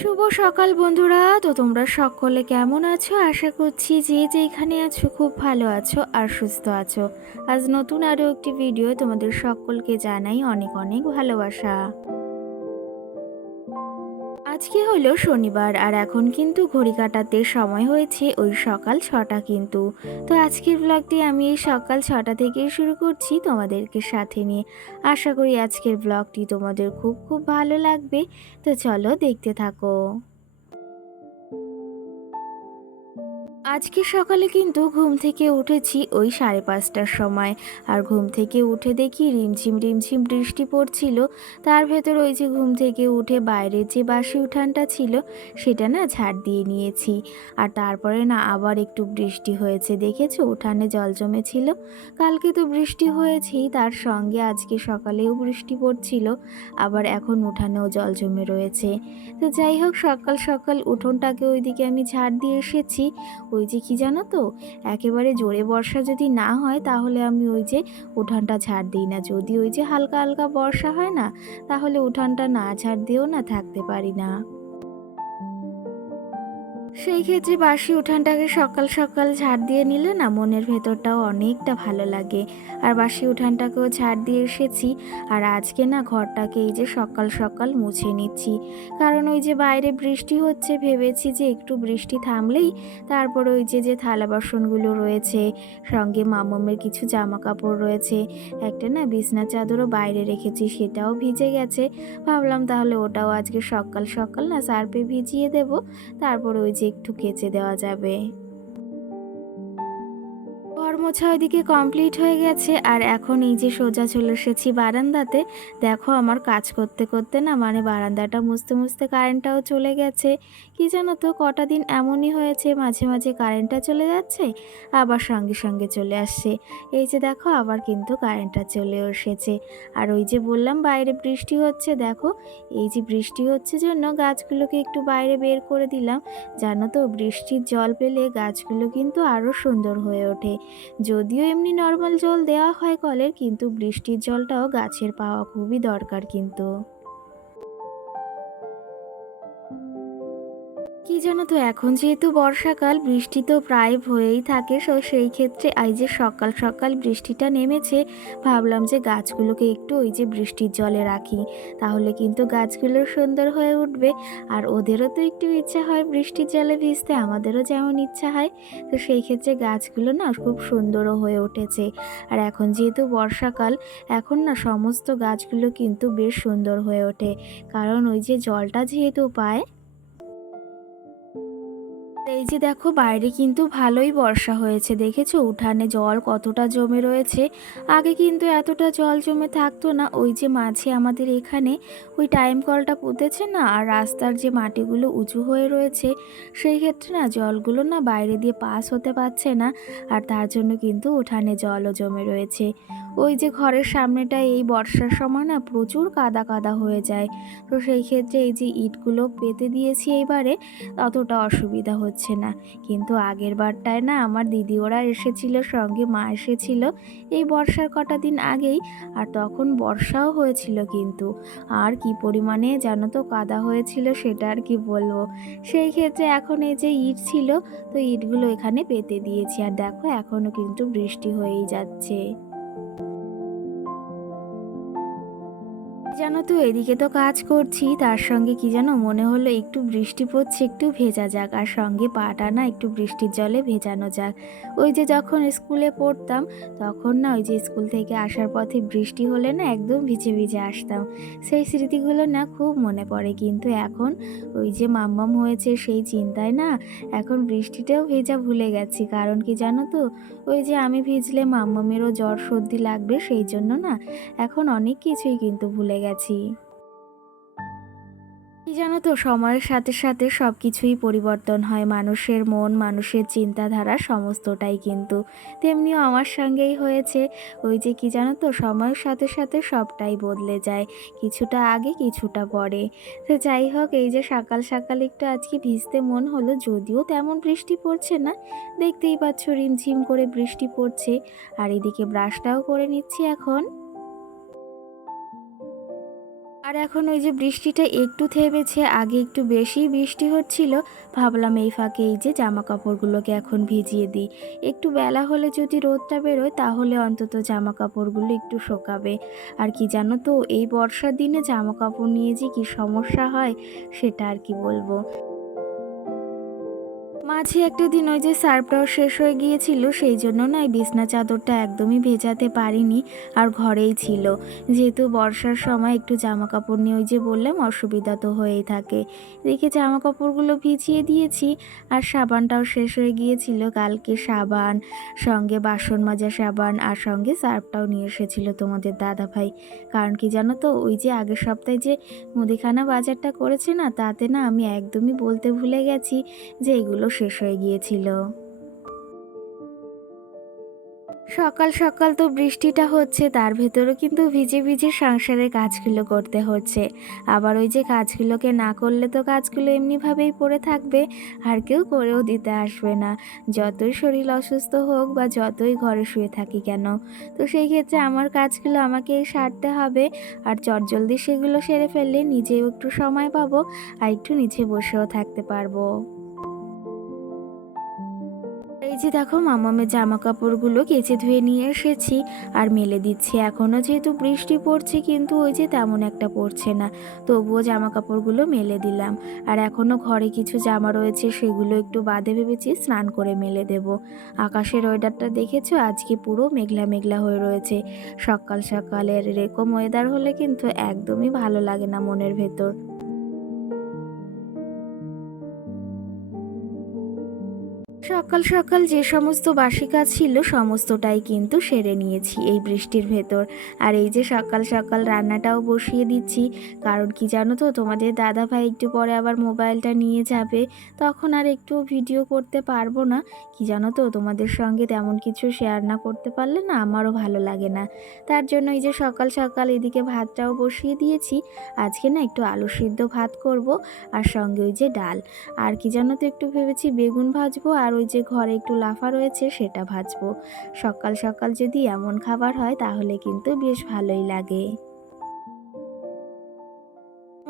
শুভ সকাল বন্ধুরা। তো তোমরা সকলে কেমন আছো? আশা করছি যে যেখানে আছো খুব ভালো আছো আর সুস্থ আছো। আজ নতুন আরও একটি ভিডিও তোমাদের সকলকে জানাই অনেক অনেক ভালোবাসা। হলো শনিবার আর এখন কিন্তু ঘড়ি কাটাতে সময় হয়েছে ওই সকাল ছটা কিন্তু। তো আজকের ব্লগটি আমি এই সকাল ছটা থেকে শুরু করছি তোমাদেরকে সাথে নিয়ে। আশা করি আজকের ব্লগটি তোমাদের খুব খুব ভালো লাগবে। তো চলো দেখতে থাকো। আজকে সকালে কিন্তু ঘুম থেকে উঠেছি ওই সাড়ে পাঁচটার সময়। আর ঘুম থেকে উঠে দেখি রিমঝিম রিমঝিম বৃষ্টি পড়ছিল। তার ভেতর ওই যে ঘুম থেকে উঠে বাইরের যে বাসি উঠানটা ছিল, সেটা না ঝাড় দিয়ে নিয়েছি। আর তারপরে না আবার একটু বৃষ্টি হয়েছে, দেখেছ? উঠানে জল জমেছিল। কালকে তো বৃষ্টি হয়েছেই, তার সঙ্গে আজকে সকালেও বৃষ্টি পড়ছিল। আবার এখন উঠানেও জল জমে রয়েছে। তো যাই হোক, সকাল সকাল উঠোনটাকে ওইদিকে আমি ঝাড় দিয়ে এসেছি। ওই যে কি জানো তো? একেবারে জোরে বর্ষা যদি না হয় তাহলে আমি ওই যে উঠানটা ছাড় দিই না। যদি ওই যে হালকা হালকা বর্ষা হয় না, তাহলে উঠানটা না ছাড় দিয়েও না থাকতে পারি না। সেই ক্ষেত্রে বাসি উঠানটাকে সকাল সকাল ঝাড় দিয়ে নিলে না মনের ভেতরটাও অনেকটা ভালো লাগে। আর বাসি উঠানটাকেও ঝাড় দিয়ে এসেছি, আর আজকে না ঘরটাকে এই যে সকাল সকাল মুছে নিচ্ছি। কারণ ওই যে বাইরে বৃষ্টি হচ্ছে, ভেবেছি যে একটু বৃষ্টি থামলেই তারপর ওই যে যে থালা বাসনগুলো রয়েছে, সঙ্গে মামমের কিছু জামা কাপড় রয়েছে, একটা না বিছনা চাদরও বাইরে রেখেছি, সেটাও ভিজে গেছে। ভাবলাম তাহলে ওটাও আজকে সকাল সকাল না সার্পে ভিজিয়ে দেব, তারপর ওই যে একটু কেচে দেওয়া যাবে। মোছা ওইদিকে কমপ্লিট হয়ে গেছে। আর এখন এই যে সোজা চলে এসেছি বারান্দাতে, দেখো আমার কাজ করতে করতে না মানে বারান্দাটা মুছতে মুছতে কারেন্টটাও চলে গেছে। কি জানো তো, কটা দিন এমনই হয়েছে, মাঝে মাঝে কারেন্টটা চলে যাচ্ছে, আবার সঙ্গে সঙ্গে চলে আসছে। এই যে দেখো, আবার কিন্তু কারেন্টটা চলে এসেছে। আর ওই যে বললাম, বাইরে বৃষ্টি হচ্ছে, দেখো, এই যে বৃষ্টি হচ্ছে জন্য গাছগুলোকে একটু বাইরে বের করে দিলাম। জানো তো, বৃষ্টির জল পেলে গাছগুলো কিন্তু আরও সুন্দর হয়ে ওঠে। যদিও এমনি নর্মাল জল দেওয়া হয় কলের, কিন্তু বৃষ্টির জলটাও গাছের পাওয়া খুবই দরকার কিন্তু। কি জানো তো এখন যেহেতু বর্ষাকাল, বৃষ্টি তো প্রায় হয়েই থাকে, সো সেই ক্ষেত্রে এই যে সকাল সকাল বৃষ্টিটা নেমেছে, ভাবলাম যে গাছগুলোকে একটু ওই যে বৃষ্টির জলে রাখি। তাহলে কিন্তু গাছগুলো সুন্দর হয়ে উঠবে। আর ওদেরও তো একটু ইচ্ছা হয় বৃষ্টির জলে ভিজতে, আমাদেরও যেমন ইচ্ছা হয়। তো সেই ক্ষেত্রে গাছগুলো না খুব সুন্দরও হয়ে উঠেছে। আর এখন যেহেতু বর্ষাকাল, এখন না সমস্ত গাছগুলো কিন্তু বেশ সুন্দর হয়ে ওঠে। কারণ ওই যে জলটা যেহেতু পায় এই যে দেখো, বাইরে কিন্তু ভালোই বর্ষা হয়েছে। দেখেছ? উঠানে জল কতটা জমে রয়েছে। আগে কিন্তু এতটা জল জমে থাকতো না। ওই যে মাঝে আমাদের এখানে ওই টাইম কলটা পুঁতেছে না, আর রাস্তার যে মাটিগুলো উঁচু হয়ে রয়েছে, সেই ক্ষেত্রে না জলগুলো না বাইরে দিয়ে পাস হতে পারছে না। আর তার জন্য কিন্তু উঠানে জলও জমে রয়েছে। ওই যে ঘরের সামনেটা এই বর্ষার সময় না প্রচুর কাদা কাদা হয়ে যায়। তো সেই ক্ষেত্রে এই যে ইটগুলো পেতে দিয়েছি এইবারে অতটা অসুবিধা হচ্ছে না। কিন্তু আগের বারটায় না আমার দিদি ওরা এসেছিল, সঙ্গে মা এসেছিল এই বর্ষার কটা দিন আগেই। আর তখন বর্ষাও হয়েছিল কিন্তু। আর কি পরিমাণে যেন তো কাদা হয়েছিল সেটা আর কি বলব। সেই ক্ষেত্রে এখন এই যে ইট ছিল, তো ইটগুলো এখানে পেতে দিয়েছি। আর দেখো এখনও কিন্তু বৃষ্টি হয়েই যাচ্ছে। জানো তো, এদিকে তো কাজ করছি, তার সঙ্গে কি জানো, মনে হলো একটু বৃষ্টি পড়ছে, একটু ভেজা যাক, আর সঙ্গে পাটা না একটু বৃষ্টির জলে ভেজানো যাক। ওই যে যখন স্কুলে পড়তাম, তখন না ওই যে স্কুল থেকে আসার পথে বৃষ্টি হলে না একদম ভিজে ভিজে আসতাম। সেই স্মৃতিগুলো না খুব মনে পড়ে, কিন্তু এখন ওই যে মাম্মাম হয়েছে সেই চিন্তায় না এখন বৃষ্টিটাও ভেজা ভুলে গেছি। কারণ কি জানো তো, ওই যে আমি ভিজলে মাম্মামেরও জ্বর সর্দি লাগবে, সেই জন্য না এখন অনেক কিছুই কিন্তু ভুলে গেছি কি জানো তো, সময়ের সাথে সাথে সব কিছুই পরিবর্তন হয়। মানুষের মন, মানুষের চিন্তাধারা সমস্তটাই কিন্তু। তেমনিও আমার সঙ্গেই হয়েছে। ওই যে কি জানো তো, সময়ের সাথে সাথে সবটাই বদলে যায়। কিছুটা আগে, কিছুটা পরে। তো যাই হোক, এই যে সকাল সকাল একটু আজকে ভিজতে মন হলো, যদিও তেমন বৃষ্টি পড়ছে না। দেখতেই পাচ্ছ, রিমঝিম করে বৃষ্টি পড়ছে। আর এদিকে ব্রাশটাও করে নিচ্ছি এখন। আর এখন ওই যে বৃষ্টিটা একটু থেমেছে, আগে একটু বেশি বৃষ্টি হচ্ছিল, ভাবলাম এই ফাঁকে এই যে জামা কাপড়গুলোকে এখন ভিজিয়ে দিই। একটু বেলা হলে যদি রোদটা বেরোয়, তাহলে অন্তত জামা কাপড়গুলো একটু শোকাবে। আর কি জানো তো, এই বর্ষার দিনে জামা কাপড় নিয়ে যে কী সমস্যা হয়, সেটা আর কি বলব। মাঝে একটা দিন ওই যে সার্ফটাও শেষ হয়ে গিয়েছিল, সেই জন্য না এই বিছনা চাদরটা একদমই ভেজাতে পারিনি আর ঘরেই ছিল। যেহেতু বর্ষার সময় একটু জামা কাপড় নিয়ে ওই যে বললাম, অসুবিধা তো হয়েই থাকে। দেখে জামা কাপড়গুলো ভিজিয়ে দিয়েছি আর সাবানটাও শেষ হয়ে গিয়েছিল। কালকে সাবান, সঙ্গে বাসন মাজা সাবান আর সঙ্গে সার্ফটাও নিয়ে এসেছিল তোমাদের দাদা ভাই কারণ কি জানো তো, ওই যে আগের সপ্তাহে যে মুদিখানা বাজারটা করেছে না, তাতে না আমি একদমই বলতে ভুলে গেছি যে এগুলো শেষ হয়ে গিয়েছিল। সকাল সকাল তো বৃষ্টিটা হচ্ছে, তার ভেতরও কিন্তু ভিজে ভিজে সংসারের কাজগুলো করতে হচ্ছে। আবার ওই যে কাজগুলোকে না করলে তো কাজগুলো এমনিভাবেই পড়ে থাকবে, আর কেউ করেও দিতে আসবে না। যতই শরীর অসুস্থ হোক বা যতই ঘরে শুয়ে থাকি কেন, তো সেই ক্ষেত্রে আমার কাজগুলো আমাকেই সারতে হবে, আর চটজলদি সেগুলো সেরে ফেললে নিজেও একটু সময় পাবো, আর একটু নিচে বসেও থাকতে পারব। এই যে দেখো মামামের জামা কাপড়গুলো কেচে ধুয়ে নিয়ে এসেছি আর মেলে দিচ্ছি। এখনও যেহেতু বৃষ্টি পড়ছে কিন্তু ওই যে তেমন একটা পড়ছে না। তবুও জামা কাপড়গুলো মেলে দিলাম। আর এখনও ঘরে কিছু জামা রয়েছে সেগুলো একটু বাদে ভেবেছি স্নান করে মেলে দেব। আকাশের ওয়েদারটা দেখেছ? আজকে পুরো মেঘলা মেঘলা হয়ে রয়েছে। সকাল সকালের এরকম ওয়েদার হলে কিন্তু একদমই ভালো লাগে না মনের ভেতর। সকাল সকাল যে সমস্ত বাসি কাজ ছিল সমস্তটাই কিন্তু সেরে নিয়েছি এই বৃষ্টির ভেতর। আর এই যে সকাল সকাল রান্নাটাও বসিয়ে দিচ্ছি, কারণ কি জানো তো, তোমাদের দাদা ভাই একটু পরে আবার মোবাইলটা নিয়ে যাবে, তখন আর একটু ভিডিও করতে পারব না। কি জানো তো, তোমাদের সঙ্গে তেমন কিছু শেয়ার না করতে পারলে না আমারও ভালো লাগে না। তার জন্য এই যে সকাল সকাল এদিকে ভাতটাও বসিয়ে দিয়েছি, আজকে না একটু আলু সিদ্ধ ভাত করব, আর সঙ্গে ওই যে ডাল। আর কি জানো তো, একটু ভেবেছি বেগুন ভাজবো আর ওই যে ঘরে একটু লাফা রয়েছে, সেটা ভাজবো। সকাল সকাল যদি এমন খাবার হয়, তাহলে কিন্তু বেশ ভালোই লাগে।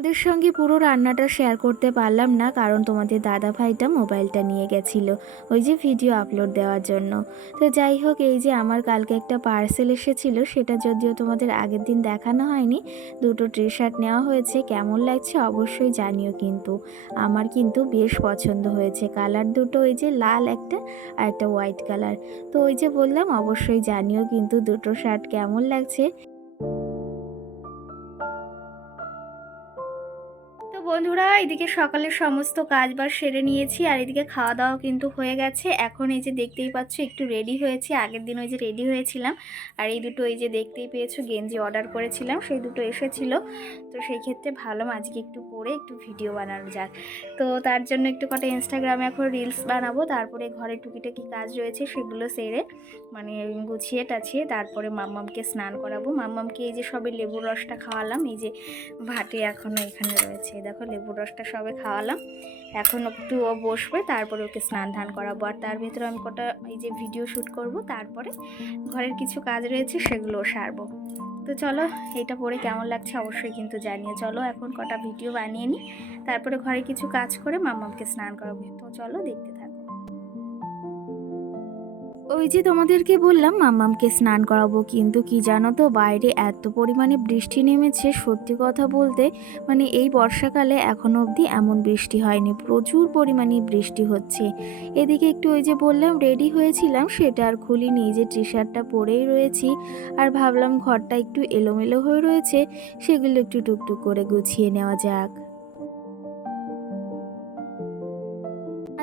তোমাদের সঙ্গে পুরো রান্নাটা শেয়ার করতে পারলাম না, কারণ তোমাদের দাদা ভাইটা মোবাইলটা নিয়ে গেছিল ওই যে ভিডিও আপলোড দেওয়ার জন্য। তো যাই হোক, এই যে আমার কালকে একটা পার্সেল এসেছিল, সেটা যদিও তোমাদের আগের দিন দেখানো হয়নি, দুটো টি শার্ট নেওয়া হয়েছে, কেমন লাগছে অবশ্যই জানিও কিন্তু। আমার কিন্তু বেশ পছন্দ হয়েছে কালার দুটো ওই যে লাল একটা আর একটা হোয়াইট কালার তো ওই যে বললাম, অবশ্যই জানিও কিন্তু দুটো শার্ট কেমন লাগছে। বন্ধুরা, এদিকে সকালের সমস্ত কাজ বাজ সেরে নিয়েছি আর এদিকে খাওয়া দাওয়া কিন্তু হয়ে গেছে। এখন এই যে দেখতেই পাচ্ছ, একটু রেডি হয়েছি। আগের দিন ওই যে রেডি হয়েছিলাম। আর এই দুটো এই যে দেখতেই পেয়েছ, গেঞ্জি অর্ডার করেছিলাম, সেই দুটো এসেছিল। তো সেই ক্ষেত্রে ভালো, আজকে একটু পরে একটু ভিডিও বানানো যাক। তো তার জন্য একটু কটা ইনস্টাগ্রামে এখন রিলস বানাবো, তারপরে ঘরে টুকিটাকি কাজ রয়েছে সেগুলো সেরে মানে গুছিয়ে টাছিয়ে তারপরে মাম্মামকে স্নান করাবো। মাম্মামকে এই যে সবে লেবুর রসটা খাওয়ালাম, এই যে ভাটে এখনও এখানে রয়েছে। এই দেখো, লেবুর রসটা সবে খাওয়ালাম। এখন একটু ও বসবে, তারপরে ওকে স্নান ধান করাবো। আর তার ভিতরে আমি কটা, এই যে ভিডিও শ্যুট করব, তারপরে ঘরের কিছু কাজ রয়েছে, সেগুলো সারবো। তো চলো, এটা পরে কেমন লাগছে অবশ্যই কিন্তু জানিয়ে চলো, এখন কটা ভিডিও বানিয়ে নিই। তারপরে ঘরে কিছু কাজ করে মামাকে স্নান করাবো। তো চলো, দেখতে ওই যে তোমাদেরকে বললাম, মাম্মামকে স্নান করাবো, কিন্তু কি জানো তো, বাইরে এত পরিমাণে বৃষ্টি নেমেছে, সত্যি কথা বলতে মানে এই বর্ষাকালে এখনও অবধি এমন বৃষ্টি হয়নি, প্রচুর পরিমাণে বৃষ্টি হচ্ছে। এদিকে একটু ওই যে বললাম রেডি হয়েছিলাম, সেটা আর খুলিনি যে টি শার্টটা পরেই রয়েছি, আর ভাবলাম ঘরটা একটু এলোমেলো হয়ে রয়েছে, সেগুলো একটু টুকটুক করে গুছিয়ে নেওয়া যাক।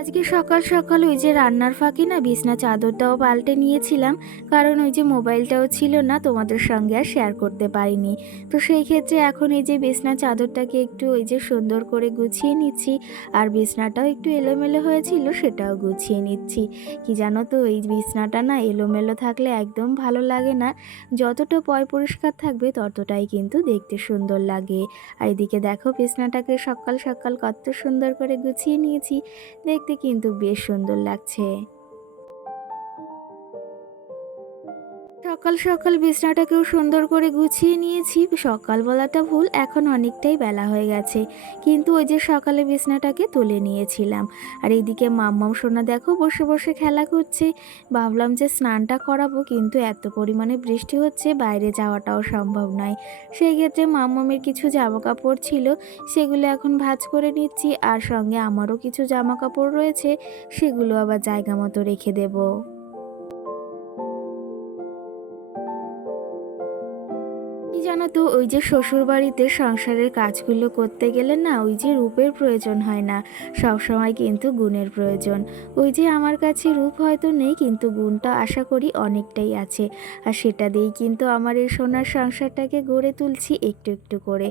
আজকে সকাল সকাল ওই যে রান্নার ফাঁকে না বিছনা চাদরটাও পাল্টে নিয়েছিলাম, কারণ ওই যে মোবাইলটাও ছিল না, তোমাদের সঙ্গে আর শেয়ার করতে পারিনি। তো সেই ক্ষেত্রে এখন এই যে বিছনা চাদরটাকে একটু ওই যে সুন্দর করে গুছিয়ে নিচ্ছি, আর বিছনাটাও একটু এলোমেলো হয়েছিল সেটাও গুছিয়ে নিচ্ছি। কি জানো তো, এই বিছনাটা না এলোমেলো থাকলে একদম ভালো লাগে না। যতটা পয় পরিষ্কার থাকবে ততটাই কিন্তু দেখতে সুন্দর লাগে। আর এদিকে দেখো বিছনাটাকে সকাল সকাল কত সুন্দর করে গুছিয়ে নিয়েছি। দেখতে কিন্তু বেশ সুন্দর লাগছে। সকাল সকাল বিছনাটাকেও সুন্দর করে গুছিয়ে নিয়েছি। সকালবেলাটা ভুল, এখন অনেকটাই বেলা হয়ে গেছে। কিন্তু ওই যে সকালে বিছনাটাকে তুলে নিয়েছিলাম। আর এইদিকে মাম্মাম সোনা দেখো বসে বসে খেলা করছে। ভাবলাম যে স্নানটা করাবো, কিন্তু এত পরিমাণে বৃষ্টি হচ্ছে, বাইরে যাওয়াটাও সম্ভব নয়। সেই ক্ষেত্রে মাম্মামের কিছু জামা কাপড় ছিল, সেগুলো এখন ভাজ করে নিচ্ছি। আর সঙ্গে আমারও কিছু জামা কাপড় রয়েছে, সেগুলো আবার জায়গা মতো রেখে দেবো। জানো তো, ওই যে শ্বশুর বাড়িতে সংসারের কাজগুলো করতে গেলে না, ওই যে রূপের প্রয়োজন হয় না সব সময় কিন্তু গুণের প্রয়োজন। ওই যে আমার কাছে রূপ হয়তো নেই, কিন্তু গুণটা আশা করি অনেকটাই আছে। আর সেটা দিয়েই কিন্তু আমার এই সোনার সংসারটাকে গড়ে তুলছি একটু একটু করে।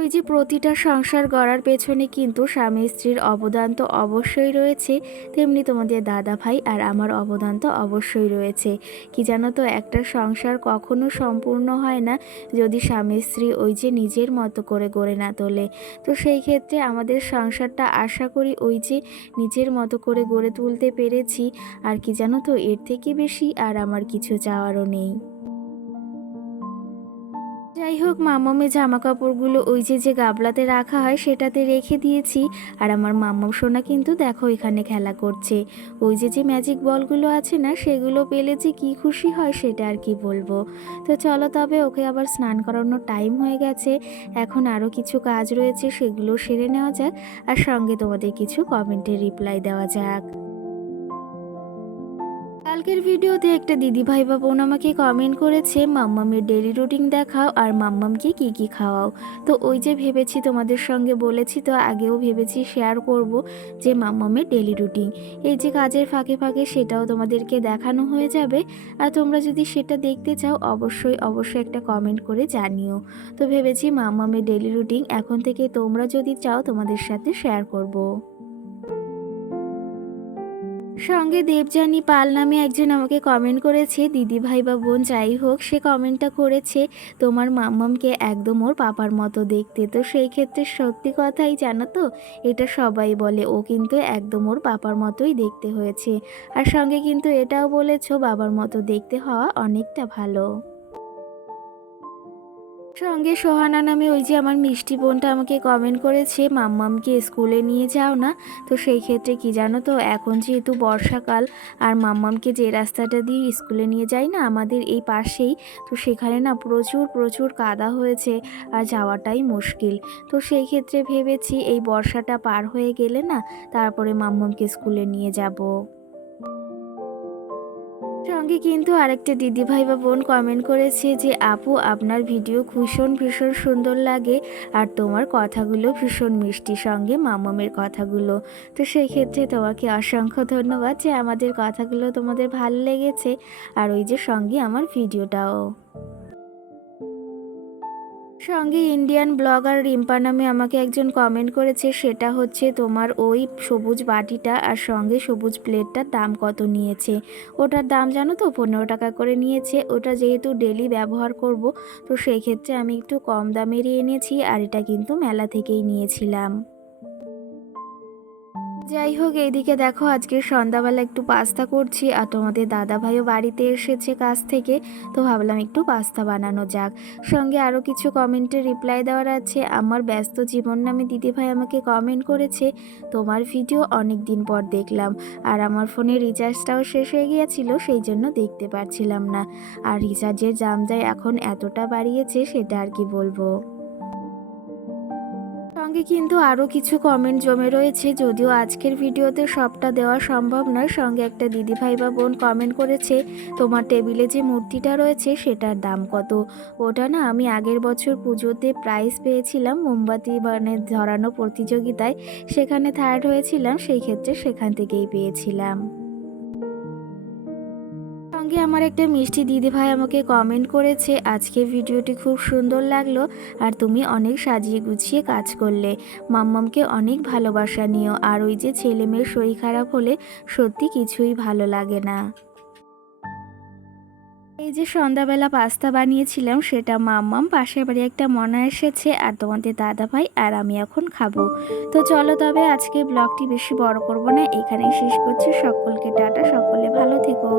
ওই যে প্রতিটা সংসার গড়ার পেছনে কিন্তু স্বামী স্ত্রীর অবদান তো অবশ্যই রয়েছে। তেমনি তোমাদের দাদা ভাই আর আমার অবদান তো অবশ্যই রয়েছে। কি জানো তো, একটা সংসার কখনো সম্পূর্ণ হয় না যদি স্বামী স্ত্রী ওই যে নিজের মতো করে গড়ে না তোলে। তো সেই ক্ষেত্রে আমাদের সংসারটা আশা করি ওই যে নিজের মতো করে গড়ে তুলতে পেরেছি। আর কি জানো তো, এর থেকে বেশি আর আমার কিছু চাওয়ারও নেই। যাই হোক মামামে জামা কাপড়গুলো ওই যে যে গাবলাতে রাখা হয়, সেটাতে রেখে দিয়েছি। আর আমার মাম্মাম সোনা কিন্তু দেখো এখানে খেলা করছে। ওই যে যে ম্যাজিক বলগুলো আছে না, সেগুলো পেলে যে কী খুশি হয়, সেটা আর কি বলব। তো চলো তবে ওকে আবার স্নান করানোর টাইম হয়ে গেছে। এখন আরও কিছু কাজ রয়েছে, সেগুলো সেরে নেওয়া যাক। আর সঙ্গে তোমাদের কিছু কমেন্টের রিপ্লাই দেওয়া যাক। কালকের ভিডিওতে একটা দিদি ভাই বা বোন আমাকে কমেন্ট করেছে, মাম্মামের ডেলি রুটিন দেখাও আর মাম্মামকে কি কি খাওয়াও? তো ওই যে ভেবেছি তোমাদের সঙ্গে বলেছি, তো আগেও ভেবেছি শেয়ার করব যে মাম্মামের ডেলি রুটিন এই যে কাজের ফাঁকে ফাঁকে সেটাও তোমাদেরকে দেখানো হয়ে যাবে। আর তোমরা যদি সেটা দেখতে চাও, অবশ্যই অবশ্যই একটা কমেন্ট করে জানিও। তো ভেবেছি মাম্মামের ডেলি রুটিন এখন থেকে তোমরা যদি চাও তোমাদের সাথে শেয়ার করব। সঙ্গে দেবযানী পাল নামে একজন আমাকে কমেন্ট করেছে দিদি ভাই বা বোন যাই হোক, সে কমেন্টটা করেছে, তোমার মাম্মামকে একদম ওর পাপার মতো দেখতে। তো সেই ক্ষেত্রে সত্যি কথাই জানো তো, এটা সবাই বলে, ও কিন্তু একদম ওর পাপার মতোই দেখতে হয়েছে। আর সঙ্গে কিন্তু এটাও বলেছ, বাবার মতো দেখতে হওয়া অনেকটা ভালো। সঙ্গে সোহানা নামে ওই যে আমার মিষ্টি বোনটা আমাকে কমেন্ট করেছে, মাম্মামকে স্কুলে নিয়ে যাও না। তো সেই ক্ষেত্রে কি জানো তো, এখন যেহেতু বর্ষাকাল, আর মাম্মামকে যে রাস্তাটা দিয়ে স্কুলে নিয়ে যাই না, আমাদের এই পাশেই, তো সেখানে না প্রচুর প্রচুর কাদা হয়েছে আর যাওয়াটাই মুশকিল। তো সেই ক্ষেত্রে ভেবেছি এই বর্ষাটা পার হয়ে গেলে না, তারপরে মাম্মামকে স্কুলে নিয়ে যাব। সঙ্গে কিন্তু আরেকটা দিদি ভাই বা বোন কমেন্ট করেছে যে, আপু, আপনার ভিডিও ভীষণ ভীষণ সুন্দর লাগে আর তোমার কথাগুলো ভীষণ মিষ্টি সঙ্গে মামামের কথাগুলো। তো সেই ক্ষেত্রে তোমাকে অসংখ্য ধন্যবাদ যে আমাদের কথাগুলো তোমাদের ভালো লেগেছে আর ওই যে সঙ্গে আমার ভিডিওটাও সঙ্গে ইন্ডিয়ান ব্লগার রিম্পা নামে আমাকে একজন কমেন্ট করেছে, সেটা হচ্ছে তোমার ওই সবুজ বাটিটা আর সঙ্গে সবুজ প্লেটটার দাম কত নিয়েছে? ওটার দাম জানো তো? পনেরো টাকা করে নিয়েছে। ওটা যেহেতু ডেলি ব্যবহার করব, তো সেই ক্ষেত্রে আমি একটু কম দামেরই এনেছি আর এটা কিন্তু মেলা থেকেই নিয়েছিলাম। যাই হোক এইদিকে দেখো আজকে সন্ধ্যাবেলা একটু পাস্তা করছি আর তোমাদের দাদা ভাইও বাড়িতে এসেছে কাজ থেকে, তো ভাবলাম একটু পাস্তা বানানো যাক। সঙ্গে আরও কিছু কমেন্টে রিপ্লাই দেওয়ার আছে, আমার ব্যস্ত জীবন নামে দিদিভাই আমাকে কমেন্ট করেছে, তোমার ভিডিও অনেক দিন পর দেখলাম, আর আমার ফোনে রিচার্জটাও শেষ হয়ে গিয়েছিল, সেই জন্য দেখতে পারছিলাম না। আর রিচার্জের দাম যায় এখন এতটা বাড়িয়েছে, সেটা আর কি বলব? সঙ্গে কিন্তু আরও কিছু কমেন্ট জমে রয়েছে, যদিও আজকের ভিডিওতে সবটা দেওয়া সম্ভব নয়। সঙ্গে একটা দিদিভাই বা বোন কমেন্ট করেছে, তোমার টেবিলে যে মূর্তিটা রয়েছে, সেটার দাম কত? ওটা না আমি আগের বছর পুজোতে প্রাইজ পেয়েছিলাম মোমবাতি মানে ধরানো প্রতিযোগিতায়, সেখানে থার্ড হয়েছিলাম, সেই ক্ষেত্রে সেখান থেকেই পেয়েছিলাম। সঙ্গে আমার একটা মিষ্টি দিদিভাই আমাকে কমেন্ট করেছে, আজকে ভিডিওটি খুব সুন্দর লাগল আর তুমি অনেক সাজিয়ে গুছিয়ে কাজ করলে। মাম্মামকে অনেক ভালোবাসা নিও, আর ওই যে ছেলে মেয়ের শরীর খারাপ হলে সত্যি কিছুই ভালো লাগে না। এই যে সন্ধ্যাবেলা পাস্তা বানিয়েছিলাম, সেটা মাম্মাম পাশের বাড়ি একটা মনে এসেছে, আর তোমাদের দাদা ভাই আর আমি এখন খাব। তো চলো তবে আজকে ব্লগটি বেশি বড় করব না, এখানেই শেষ করছি, সকলকে টাটা, সকলে ভালো থেকো।